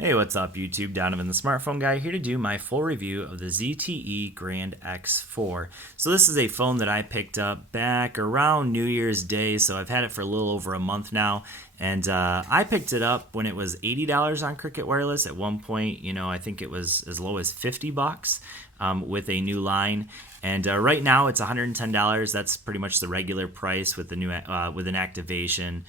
Hey, what's up YouTube? Donovan the Smartphone Guy here to do my full review of the ZTE Grand X4. So this is a phone that I picked up back around New Year's Day, so I've had it for a little over a month now. And I picked it up when it was $80 on Cricket Wireless. At one point, I think it was as low as $50 with a new line. And right now it's $110. That's pretty much the regular price with the new with an activation.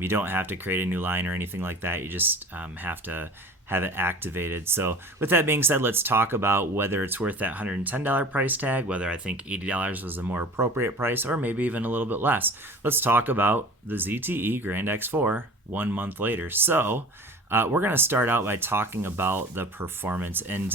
You don't have to create a new line or anything like that. You just have to have it activated. So with that being said, let's talk about whether it's worth that $110 price tag, whether I think $80 was a more appropriate price, or maybe even a little bit less. Let's talk about the ZTE Grand X4 1 month later. So we're going to start out by talking about the performance. And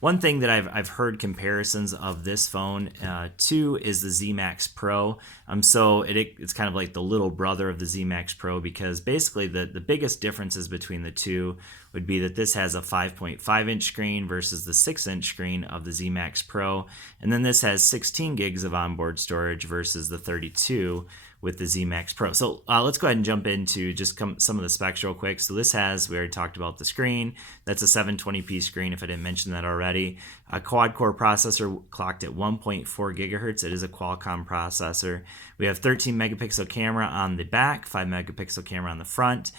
one thing that I've heard comparisons of this phone to is the Z Max Pro. So it's kind of like the little brother of the Z Max Pro, because basically the biggest differences between the two would be that this has a 5.5 inch screen versus the 6 inch screen of the Z Max Pro. And then this has 16 gigs of onboard storage versus the 32 with the Z Max Pro. So let's go ahead and jump into just some of the specs real quick. So this has, we already talked about the screen. That's a 720p screen if I didn't mention that already. A quad-core processor clocked at 1.4 gigahertz. It is a Qualcomm processor. We have 13 megapixel camera on the back, 5 megapixel camera on the front.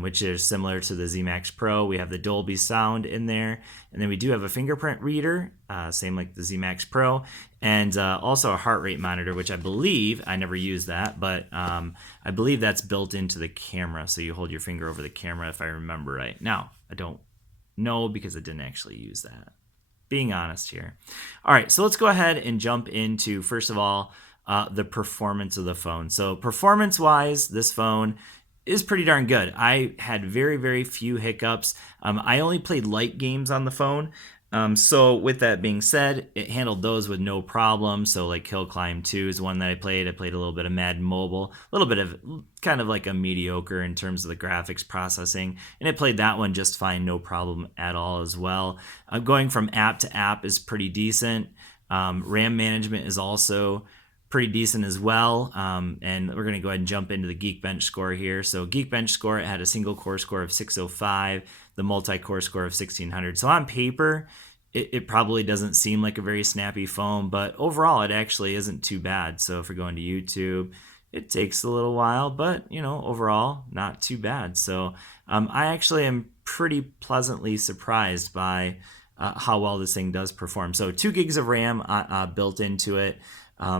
Which is similar to the Z Max Pro. We have the Dolby sound in there, and then we do have a fingerprint reader, same like the Z Max Pro, and also a heart rate monitor, which I believe, I never used that, but I believe that's built into the camera, so you hold your finger over the camera if I remember right. Now, I don't know because I didn't actually use that. Being honest here. All right, so let's go ahead and jump into, first of all, the performance of the phone. So performance-wise, this phone is pretty darn good. I had very, very few hiccups. I only played light games on the phone. So with that being said, it handled those with no problem. So like Hill Climb 2 is one that I played. I played a little bit of Madden Mobile, a little bit of kind of like a mediocre in terms of the graphics processing. And it played that one just fine, no problem at all as well. Going from app to app is pretty decent. RAM management is also pretty decent as well, and we're going to go ahead and jump into the Geekbench score here. So Geekbench score, it had a single core score of 605, the multi-core score of 1600. So on paper, it probably doesn't seem like a very snappy phone, but overall it actually isn't too bad. So if we're going to YouTube, it takes a little while, but overall not too bad. So I actually am pretty pleasantly surprised by how well this thing does perform. So 2 gigs of RAM built into it.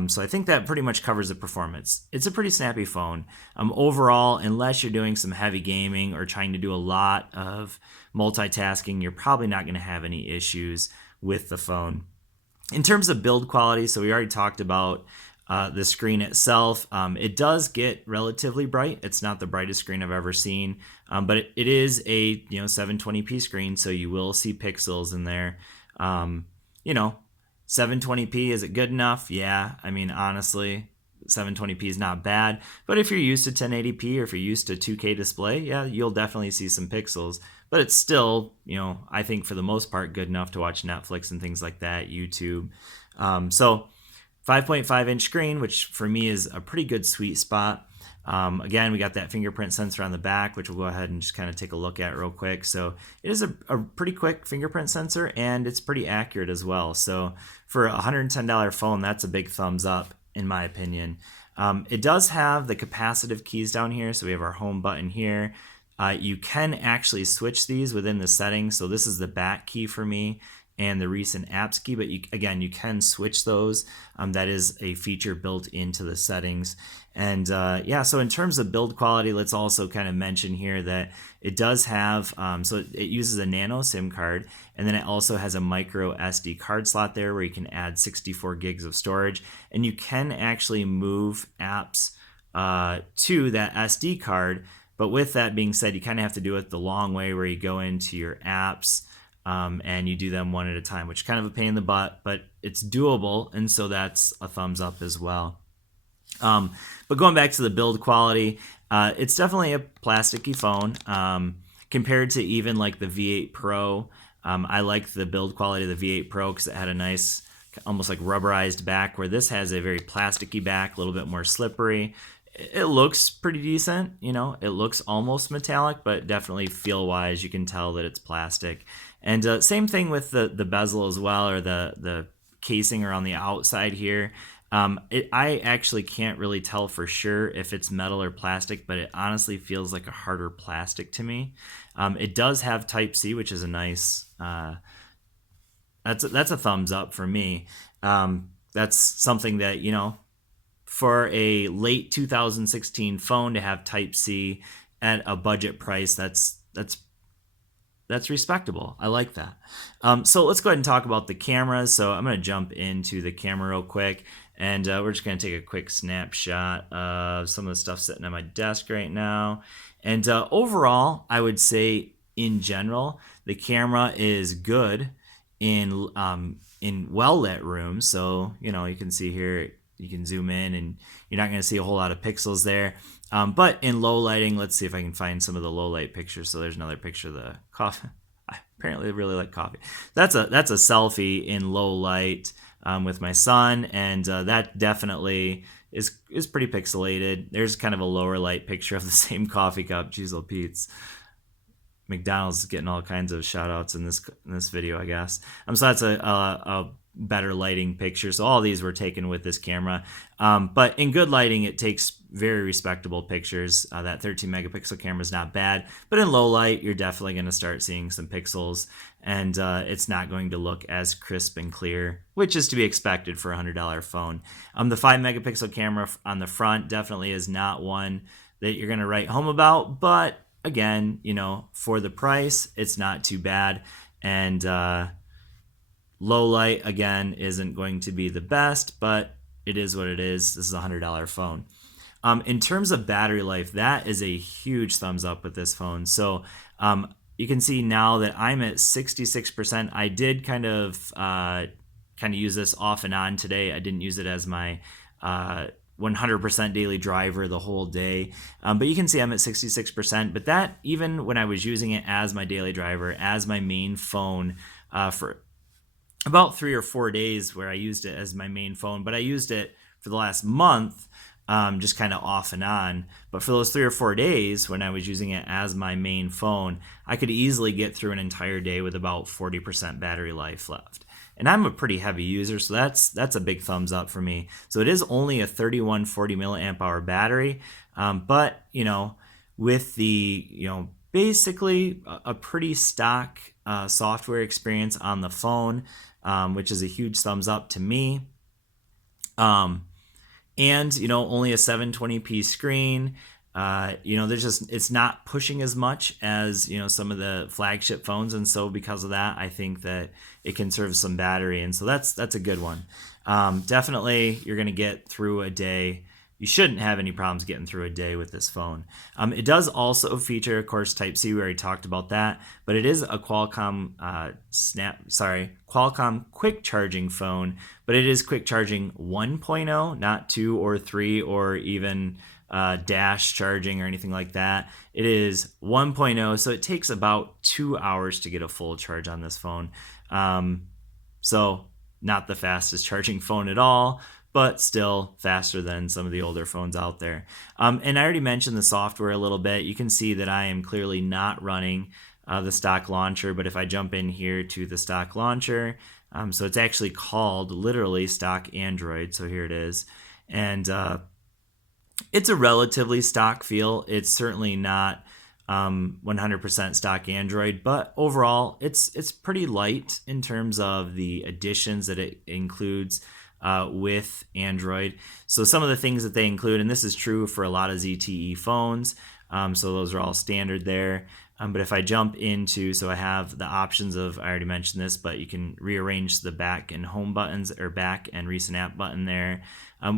So I think that pretty much covers the performance. It's a pretty snappy phone. Overall, unless you're doing some heavy gaming or trying to do a lot of multitasking, you're probably not going to have any issues with the phone. In terms of build quality, so we already talked about the screen itself. It does get relatively bright. It's not the brightest screen I've ever seen, but it is a 720p screen, so you will see pixels in there. 720p, is it good enough? Yeah, I mean, honestly, 720p is not bad. But if you're used to 1080p or if you're used to 2K display, yeah, you'll definitely see some pixels. But it's still, I think for the most part, good enough to watch Netflix and things like that, YouTube. So 5.5 inch screen, which for me is a pretty good sweet spot. Again, we got that fingerprint sensor on the back, which we'll go ahead and just kind of take a look at real quick. So it is a pretty quick fingerprint sensor, and it's pretty accurate as well. So for a $110 phone, that's a big thumbs up in my opinion. It does have the capacitive keys down here. So we have our home button here. You can actually switch these within the settings. So this is the back key for me and the recent apps key, but you can switch those. That is a feature built into the settings. And so in terms of build quality, let's also kind of mention here that it does have, so it uses a nano SIM card, and then it also has a micro SD card slot there where you can add 64 gigs of storage, and you can actually move apps to that SD card. But with that being said, you kind of have to do it the long way, where you go into your apps, and you do them one at a time, which is kind of a pain in the butt, but it's doable, and so that's a thumbs up as well. But going back to the build quality, it's definitely a plasticky phone compared to even like the V8 Pro. I like the build quality of the V8 Pro because it had a nice, almost like rubberized back, where this has a very plasticky back, a little bit more slippery. it looks pretty decent. It looks almost metallic, but definitely feel wise, you can tell that it's plastic. And same thing with the bezel as well, or the casing around the outside here. I actually can't really tell for sure if it's metal or plastic, but it honestly feels like a harder plastic to me. It does have Type C, which is a nice. That's a thumbs up for me. That's something that for a late 2016 phone to have Type C at a budget price, that's respectable. I like that. So let's go ahead and talk about the cameras. So I'm going to jump into the camera real quick, and we're just going to take a quick snapshot of some of the stuff sitting on my desk right now. And overall, I would say in general, the camera is good in well lit rooms. So you can see here, you can zoom in, and you're not going to see a whole lot of pixels there. But in low lighting, let's see if I can find some of the low light pictures. So there's another picture of the coffee. I apparently really like coffee. That's a selfie in low light with my son, and that definitely is pretty pixelated. There's kind of a lower light picture of the same coffee cup. Jeez, little Pete's. McDonald's is getting all kinds of shout outs in this video, I guess. So that's a better lighting picture. So all these were taken with this camera. But in good lighting, it takes very respectable pictures. That 13 megapixel camera is not bad, but in low light, you're definitely going to start seeing some pixels, and it's not going to look as crisp and clear, which is to be expected for a $100 phone. The 5 megapixel camera on the front definitely is not one that you're going to write home about, but again, for the price, it's not too bad. And low light, again, isn't going to be the best, but it is what it is. This is a $100 phone. In terms of battery life, that is a huge thumbs up with this phone. So you can see now that I'm at 66%. I did kind of use this off and on today. I didn't use it as my 100% daily driver the whole day. But you can see I'm at 66%. But that, even when I was using it as my daily driver, as my main phone for about 3 or 4 days where I used it as my main phone, but I used it for the last month, just kind of off and on. But for those 3 or 4 days when I was using it as my main phone, I could easily get through an entire day with about 40% battery life left. And I'm a pretty heavy user, so that's a big thumbs up for me. So it is only a 3140 milliamp hour battery, but with the basically a pretty stock software experience on the phone, which is a huge thumbs up to me. And only a 720p screen. It's not pushing as much as some of the flagship phones, and so because of that, I think that it can serve some battery, and so that's a good one. Definitely, you're going to get through a day. You shouldn't have any problems getting through a day with this phone. It does also feature, of course, Type C. We already talked about that, but it is a Qualcomm quick charging phone, but it is quick charging 1.0, not 2 or 3 or even dash charging or anything like that. It is 1.0, so it takes about 2 hours to get a full charge on this phone. So not the fastest charging phone at all, but still faster than some of the older phones out there. And I already mentioned the software a little bit. You can see that I am clearly not running the stock launcher, but if I jump in here to the stock launcher, so it's actually called literally stock Android. So here it is. And it's a relatively stock feel. It's certainly not 100% stock Android, but overall it's pretty light in terms of the additions that it includes with Android. So some of the things that they include, and this is true for a lot of ZTE phones, so those are all standard there. But if I jump into, so I have the options of, I already mentioned this, but you can rearrange the back and home buttons, or back and recent app button there.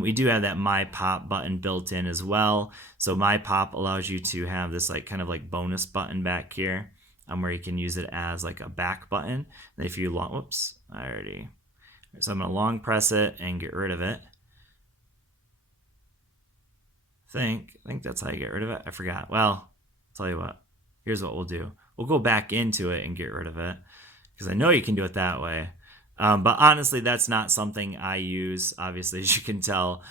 We do have that My Pop button built in as well. So My Pop allows you to have this kind of bonus button back here, where you can use it as a back button. And if you so I'm going to long press it and get rid of it. I think that's how you get rid of it. I forgot. Well, I'll tell you what. Here's what we'll do. We'll go back into it and get rid of it, because I know you can do it that way. But honestly, that's not something I use, obviously, as you can tell,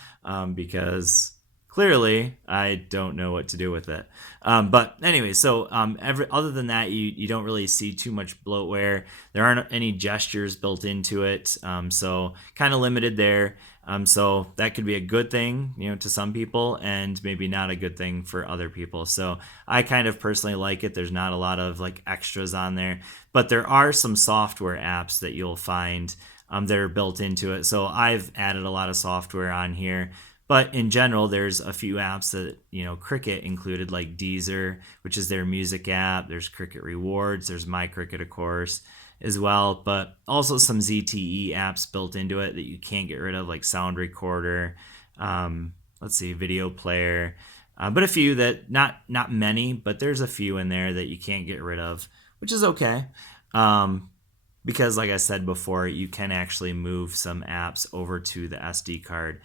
because clearly I don't know what to do with it. But anyway, so other than that, you don't really see too much bloatware. There aren't any gestures built into it, so kind of limited there. So that could be a good thing, to some people, and maybe not a good thing for other people. So I kind of personally like it. There's not a lot of like extras on there, but there are some software apps that you'll find that are built into it. So I've added a lot of software on here. But in general, there's a few apps that, Cricket included, like Deezer, which is their music app. There's Cricket Rewards. There's My Cricket, of course, as well. But also some ZTE apps built into it that you can't get rid of, like Sound Recorder, Video Player. But a few that, not many, but there's a few in there that you can't get rid of, which is okay. Because like I said before, you can actually move some apps over to the SD card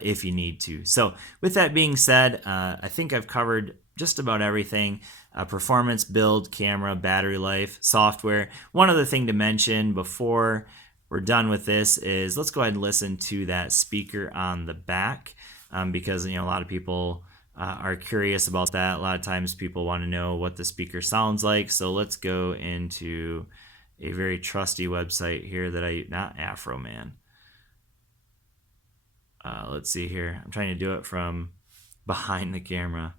if you need to. So with that being said, I think I've covered just about everything. Performance, build, camera, battery life, software. One other thing to mention before we're done with this is let's go ahead and listen to that speaker on the back because a lot of people are curious about that. A lot of times people want to know what the speaker sounds like. So let's go into a very trusty website here not Afroman. Let's see here. I'm trying to do it from behind the camera.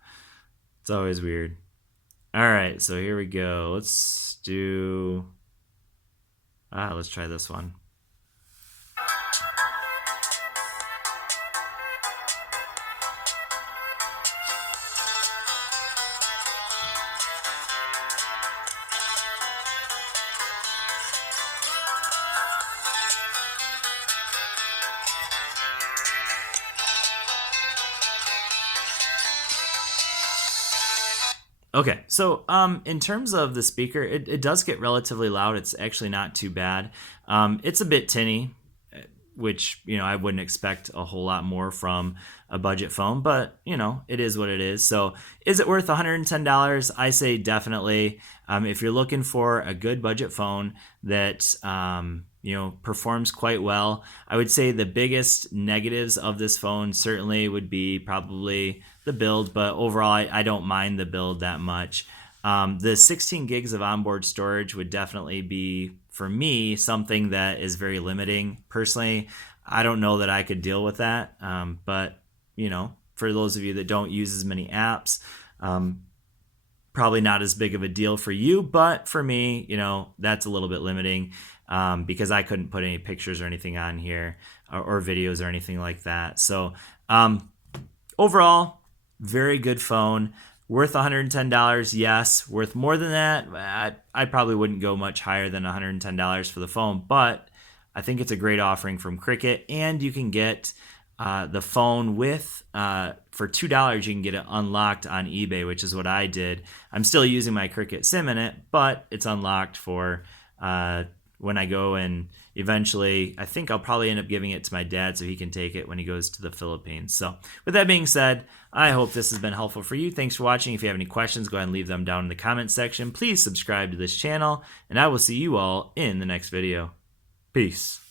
It's always weird. All right, so here we go. Let's try this one. Okay, so in terms of the speaker, it does get relatively loud. It's actually not too bad. It's a bit tinny, which, I wouldn't expect a whole lot more from a budget phone, but, it is what it is. So is it worth $110? I say definitely. If you're looking for a good budget phone that, performs quite well, I would say the biggest negatives of this phone certainly would be probably the build, but overall, I don't mind the build that much. The 16 gigs of onboard storage would definitely be, for me, something that is very limiting. Personally, I don't know that I could deal with that, but, for those of you that don't use as many apps, probably not as big of a deal for you, but for me, that's a little bit limiting because I couldn't put any pictures or anything on here or videos or anything like that. So overall, very good phone. Worth $110, yes. Worth more than that, I probably wouldn't go much higher than $110 for the phone, but I think it's a great offering from Cricket, and you can get the phone with, for $2, you can get it unlocked on eBay, which is what I did. I'm still using my Cricket SIM in it, but it's unlocked for when I go, and eventually I think I'll probably end up giving it to my dad so he can take it when he goes to the Philippines. So with that being said, I hope this has been helpful for you. Thanks for watching. If you have any questions, go ahead and leave them down in the comment section. Please subscribe to this channel, and I will see you all in the next video. Peace.